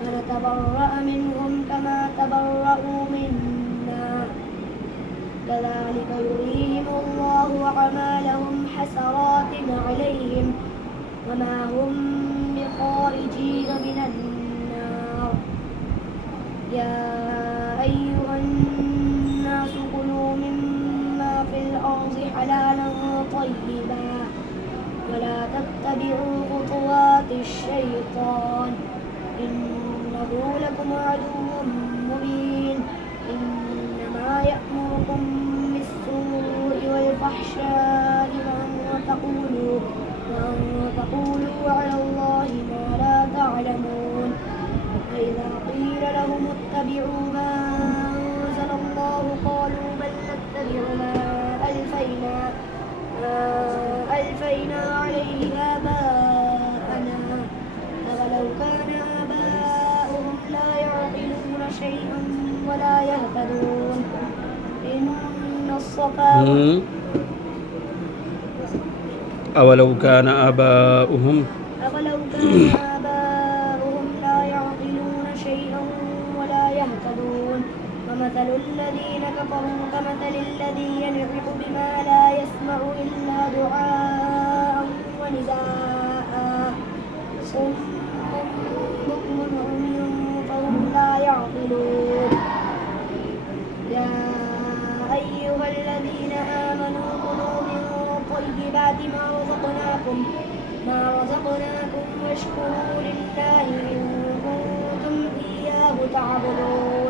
فنتبرأ منهم كما تبرأوا منا كذلك يريهم الله أعمالهم حسرات عليهم وما هم بخارجين من النار يا أيها الناس كلوا مما في الأرض حلالا طيبا ولا تتبعوا خطوات الشيطان إنه لكم عدو مبين إنما يأمركم بالسوء والفحشاء وأن تقولوا على الله ما لا تعلمون وإذا قيل لهم اتبعوا ما أنزل الله قالوا بل نتبع ما ألفينا عليه آباءنا أولو كان آباؤهم لا يعقلون شيئا ولا يهتدون إن الصفا أولو كان آباؤهم لا يعقلون شيئا ولا يهتدون ومثل الذين كفروا كمثل الذي ينعق بما لا يسمع إلا دعاء ونداء صم بكم عمي فهم لا يعقلون يا أيها الذين آمنوا كلوا من طيبات ما رزقناكم واشكروا لله إن كنتم إياه تعبدون